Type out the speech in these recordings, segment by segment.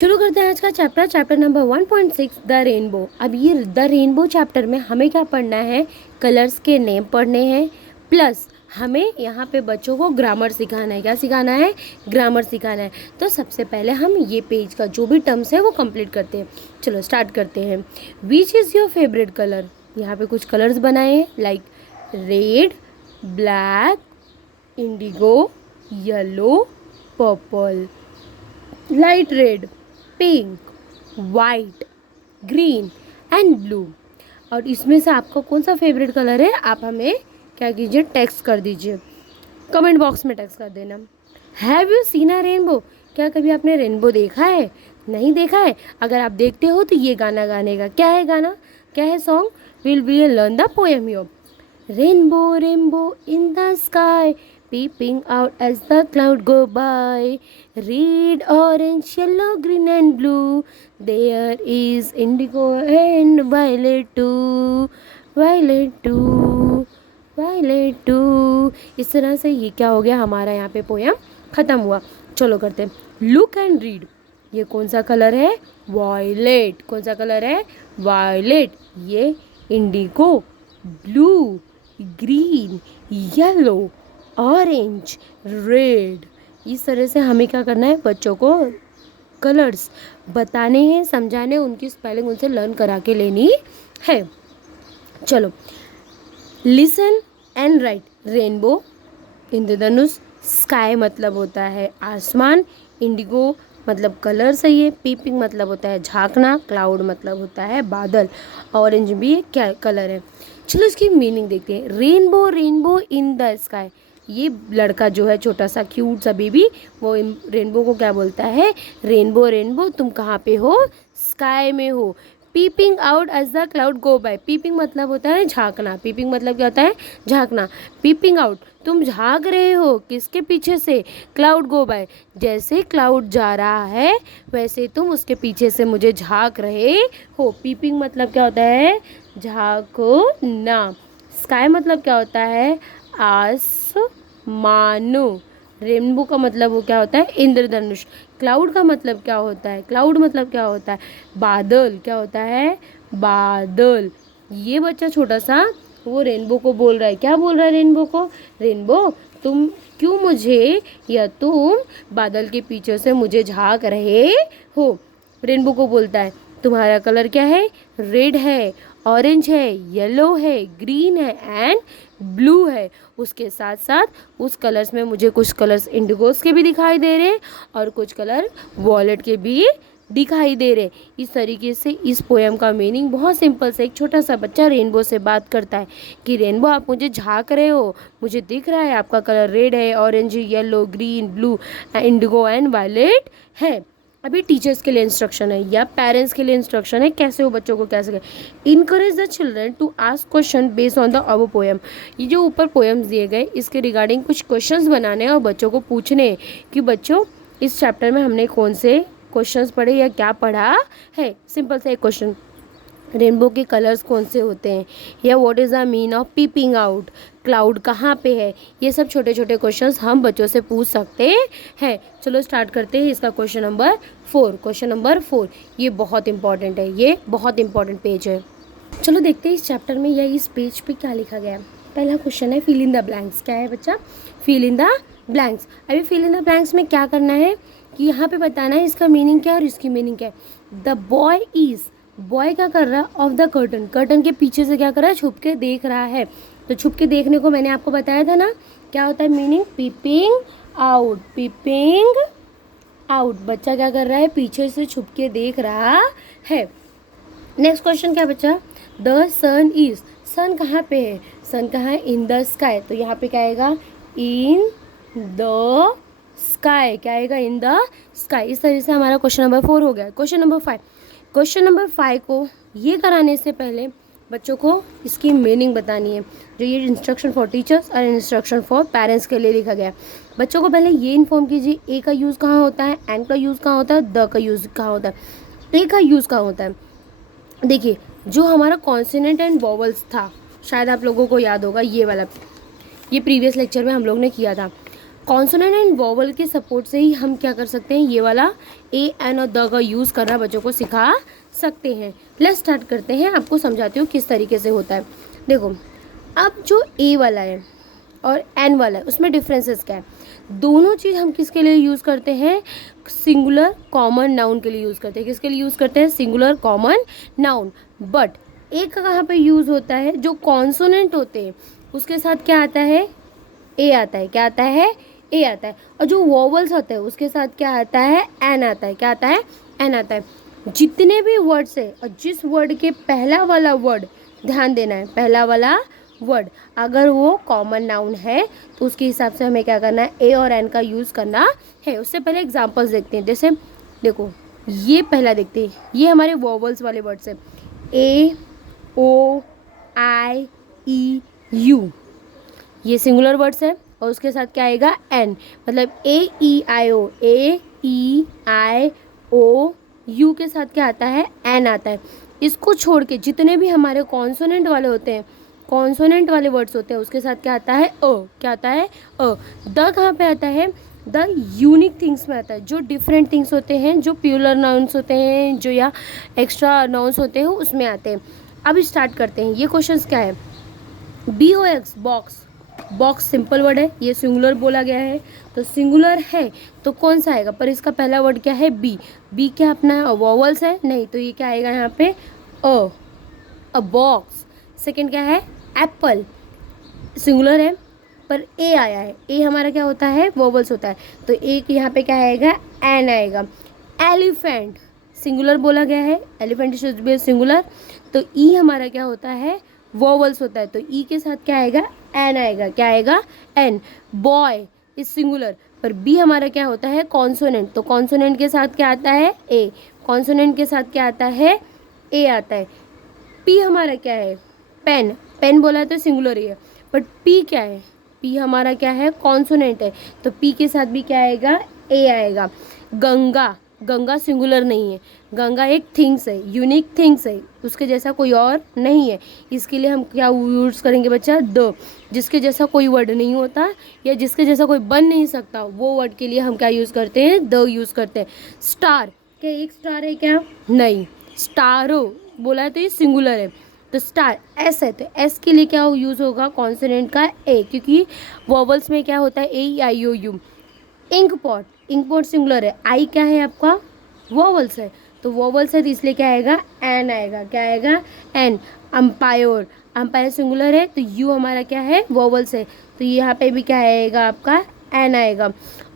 शुरू करते हैं आज का चैप्टर नंबर 1.6 द रेनबो। अब ये द रेनबो चैप्टर में हमें क्या पढ़ना है, कलर्स के नेम पढ़ने हैं, प्लस हमें यहाँ पे बच्चों को ग्रामर सिखाना है। क्या सिखाना है? ग्रामर सिखाना है। तो सबसे पहले हम ये पेज का जो भी टर्म्स है वो कंप्लीट करते हैं। चलो स्टार्ट करते हैं। Which is your favourite colour? यहाँ पे कुछ कलर्स बनाए हैं like red, black, Indigo, yellow, purple, light red, pink, white, green and blue. और इसमें से आपका कौन सा फेवरेट कलर है, आप हमें क्या कीजिए, टेक्स्ट कर दीजिए, कमेंट बॉक्स में टेक्स्ट कर देना। Have you seen a rainbow? क्या कभी आपने रेनबो देखा है? नहीं देखा है? अगर आप देखते हो तो ये गाना गाने का क्या है, गाना क्या है, song will learn the poem your. Rainbow, rainbow in the sky, peeping out as the cloud go by. Red, orange, yellow, green and blue. There is indigo and violet too. Violet too. Violet too. इस तरह से ये क्या हो गया, हमारा यहाँ पे पोयम ख़त्म हुआ। चलो करते हैं। Look and read. ये कौन सा कलर है? वायलेट। कौन सा कलर है? वायलेट। ये Indigo, blue, green, yellow, orange, red. इस तरह से हमें क्या करना है, बच्चों को कलर्स बताने हैं, समझाने, उनकी स्पेलिंग उनसे लर्न करा के लेनी है। चलो, listen and right. Rainbow, Indradhanush, sky मतलब होता है आसमान, इंडिगो मतलब कलर सही है, पीपिंग मतलब होता है झांकना, क्लाउड मतलब होता है बादल, ऑरेंज भी एक क्या कलर है। चलो इसकी मीनिंग देखते हैं। Rainbow, rainbow in the sky. ये लड़का जो है, छोटा सा क्यूट सा बेबी, वो रेनबो को क्या बोलता है? रेनबो, रेनबो तुम कहाँ पे हो? स्काई में हो। Peeping out as the cloud go by. Peeping मतलब होता है झांकना। पीपिंग मतलब क्या होता है? झांकना। पीपिंग आउट, तुम झांक रहे हो किसके पीछे से? Cloud go bye. जैसे क्लाउड जा रहा है वैसे तुम उसके पीछे से मुझे झांक रहे हो। पीपिंग मतलब क्या होता है? झांको ना। स्काई मतलब क्या होता है? आसमानो। रेनबो का मतलब वो क्या होता है? इंद्रधनुष। क्लाउड का मतलब क्या होता है? क्लाउड मतलब क्या होता है? बादल। क्या होता है? बादल। ये बच्चा छोटा सा वो रेनबो को बोल रहा है। क्या बोल रहा है रेनबो को? रेनबो तुम क्यों मुझे, या तुम बादल के पीछे से मुझे झांक रहे हो। रेनबो को बोलता है तुम्हारा कलर क्या है? रेड है, ऑरेंज है, येलो है, ग्रीन है एंड ब्लू है। उसके साथ साथ उस कलर्स में मुझे कुछ कलर्स इंडिगोस के भी दिखाई दे रहे हैं और कुछ कलर वॉलेट के भी दिखाई दे रहे। इस तरीके से इस पोएम का मीनिंग बहुत सिंपल से, एक छोटा सा बच्चा रेनबो से बात करता है कि रेनबो आप मुझे झांक रहे हो, मुझे दिख रहा है आपका कलर रेड है, orange, yellow, green, blue, indigo and violet है। अभी टीचर्स के लिए इंस्ट्रक्शन है या पेरेंट्स के लिए इंस्ट्रक्शन है, कैसे वो बच्चों को कैसे करें। Encourage the children to ask question based on the above poem. ये जो ऊपर पोएम्स दिए गए इसके रिगार्डिंग कुछ क्वेश्चंस बनाने और बच्चों को पूछने कि बच्चों इस चैप्टर में हमने कौन से क्वेश्चंस पढ़े या क्या पढ़ा है। सिंपल सा एक क्वेश्चन, रेनबो के कलर्स कौन से होते हैं, या what is the mean of peeping out, cloud कहाँ पे है। ये सब छोटे छोटे क्वेश्चंस हम बच्चों से पूछ सकते हैं। चलो स्टार्ट करते हैं इसका क्वेश्चन नंबर 4। क्वेश्चन नंबर 4 ये बहुत इंपॉर्टेंट है, ये बहुत इंपॉर्टेंट पेज है। चलो देखते हैं इस चैप्टर में या इस पेज पे क्या लिखा गया है। पहला क्वेश्चन है फिल इन द ब्लैंक्स। क्या है बच्चा? Fill in the blanks. अभी फिल इन द ब्लैंक्स में क्या करना है कि यहाँ पे बताना है इसका मीनिंग क्या है और इसकी मीनिंग क्या है। द बॉय इज, बॉय क्या कर रहा है? ऑफ द कर्टन, कर्टन के पीछे से क्या कर रहा है? छुप के देख रहा है। तो छुप के देखने को मैंने आपको बताया था ना, क्या होता है meaning? Peeping out. Peeping out, बच्चा क्या कर रहा है? पीछे से छुप के देख रहा है। नेक्स्ट क्वेश्चन क्या बच्चा? द सन इज, सन कहाँ पे है? सन कहाँ है? In the sky. तो यहाँ पे क्या आएगा? In the sky. क्या आएगा? In the sky. इस तरह से हमारा क्वेश्चन नंबर 4 हो गया। Question number 5। क्वेश्चन नंबर 5 को ये कराने से पहले बच्चों को इसकी मीनिंग बतानी है। जो ये इंस्ट्रक्शन फॉर टीचर्स और इंस्ट्रक्शन फॉर पेरेंट्स के लिए लिखा गया है। बच्चों को पहले ये इन्फॉर्म कीजिए ए का यूज़ कहाँ होता है, एन का यूज़ कहाँ होता है, द का यूज़ कहाँ होता है। ए का यूज़ कहाँ होता है? देखिए, जो हमारा कॉन्सोनेंट एंड वोवल्स था, शायद आप लोगों को याद होगा, ये वाला, ये प्रीवियस लेक्चर में हम लोग ने किया था। कॉन्सोनेंट एंड वोवल के सपोर्ट से ही हम क्या कर सकते हैं, ये वाला ए एन और द का यूज़ करना बच्चों को सिखा सकते हैं। लेट्स स्टार्ट करते हैं, आपको समझाती हूँ किस तरीके से होता है। देखो, अब जो ए वाला है और एन वाला है उसमें डिफरेंसेस क्या है। दोनों चीज़ हम किसके लिए यूज़ करते हैं, सिंगुलर कॉमन नाउन के लिए यूज़ करते हैं। किसके लिए यूज़ करते हैं, सिंगुलर कॉमन नाउन। बट एक कहाँ पे यूज़ होता है, जो कॉन्सोनेंट होते हैं उसके साथ क्या आता है, ए आता है। क्या आता है, ए आता है। और जो वोवल्स होते हैं उसके साथ क्या आता है, एन आता है। क्या आता है, एन आता है। जितने भी वर्ड्स है और जिस वर्ड के पहला वाला वर्ड, ध्यान देना है, पहला वाला वर्ड अगर वो कॉमन नाउन है तो उसके हिसाब से हमें क्या करना है, ए और एन का यूज़ करना है। उससे पहले एग्जांपल्स देखते हैं। जैसे देखो, ये पहला देखते हैं, ये हमारे वोवल्स वाले वर्ड्स है, ए ओ आई ई यू, ये सिंगुलर वर्ड्स है। और उसके साथ क्या आएगा, एन, मतलब ए ई आई ओ, ए ई आई ओ यू के साथ क्या आता है, एन आता है। इसको छोड़ के जितने भी हमारे कॉन्सोनेंट वाले होते हैं, कॉन्सोनेंट वाले वर्ड्स होते हैं उसके साथ क्या आता है, अ। क्या आता है, अ। द कहाँ पे आता है, द यूनिक थिंग्स में आता है। जो डिफरेंट थिंग्स होते हैं, जो प्लूरल नाउन्स होते हैं, जो या एक्स्ट्रा नाउन्स होते हैं उसमें आते हैं। अब स्टार्ट करते हैं। ये क्वेश्चंस क्या है, B O X, box. Box simple word है, ये सिंगुलर बोला गया है तो सिंगुलर है तो कौन सा आएगा, पर इसका पहला वर्ड क्या है, बी। बी क्या अपना वॉवल्स है, नहीं, तो ये क्या आएगा यहाँ पे, अ बॉक्स। सेकंड क्या है, एप्पल, सिंगुलर है पर ए आया है। ए हमारा क्या होता है, वोवल्स होता है, तो ए के यहाँ पे क्या आएगा, एन आएगा। एलिफेंट, सिंगुलर बोला गया है, एलिफेंट शुड बी सिंगुलर, तो ई हमारा क्या होता है, वोवल्स होता है, तो ई के साथ क्या आएगा, एन आएगा। क्या आएगा, एन। बॉय इज सिंगुलर, पर बी हमारा क्या होता है, कॉन्सोनेंट, तो कॉन्सोनेंट के साथ क्या आता है, ए। कॉन्सोनेंट के साथ क्या आता है, ए आता है। पी हमारा क्या है, पेन। पेन बोला है तो सिंगुलर ही है, बट पी क्या है, पी हमारा क्या है, कॉन्सोनेंट है, तो पी के साथ भी क्या आएगा, ए आएगा। गंगा, गंगा सिंगुलर नहीं है, गंगा एक थिंग्स है, यूनिक थिंग्स है, उसके जैसा कोई और नहीं है। इसके लिए हम क्या यूज़ करेंगे बच्चा, द। जिसके जैसा कोई वर्ड नहीं होता या जिसके जैसा कोई बन नहीं सकता, वो वर्ड के लिए हम क्या यूज़ करते हैं, द यूज़ करते हैं। स्टार, क्या एक स्टार है क्या, नहीं, स्टारो बोला है तो ये सिंगुलर है, तो स्टार एस है, तो एस के लिए क्या यूज़ होगा, कॉन्सोनेंट का ए, क्योंकि वॉवल्स में क्या होता है, A I O U. Ink pot, ink pot singular है, आई क्या है आपका, वॉवल्स है, तो वॉवल्स है तो इसलिए क्या आएगा, एन आएगा। क्या आएगा, एन। अंपायर, अंपायर सिंगुलर है तो यू हमारा क्या है, वॉवल्स है, तो यहाँ पे भी क्या आएगा आपका, एन आएगा।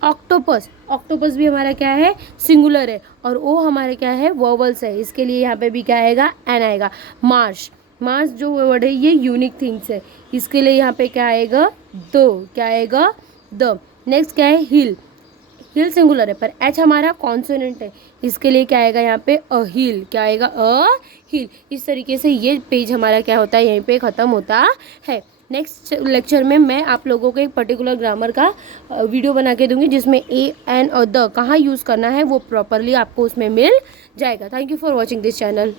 ऑक्टोपस, ऑक्टोपस भी हमारा क्या है, सिंगुलर है, और ओ हमारा क्या है, वॉवल्स है, इसके लिए यहाँ पे भी क्या आएगा, एन आएगा। मार्श, मार्श जो वर्ड है ये यूनिक थिंग्स है, इसके लिए यहाँ पे क्या आएगा, दो। क्या आएगा, द। नेक्स्ट क्या है, हिल, हिल सिंगुलर है पर एच हमारा कॉन्सोनेंट है, इसके लिए क्या आएगा यहाँ पे, अ हिल। क्या आएगा, अ हिल। इस तरीके से ये पेज हमारा क्या होता है, यहीं पे ख़त्म होता है। नेक्स्ट लेक्चर में मैं आप लोगों को एक पर्टिकुलर ग्रामर का वीडियो बना के दूंगी जिसमें ए एन और द कहाँ यूज़ करना है वो प्रॉपरली आपको उसमें मिल जाएगा। Thank you for watching this channel.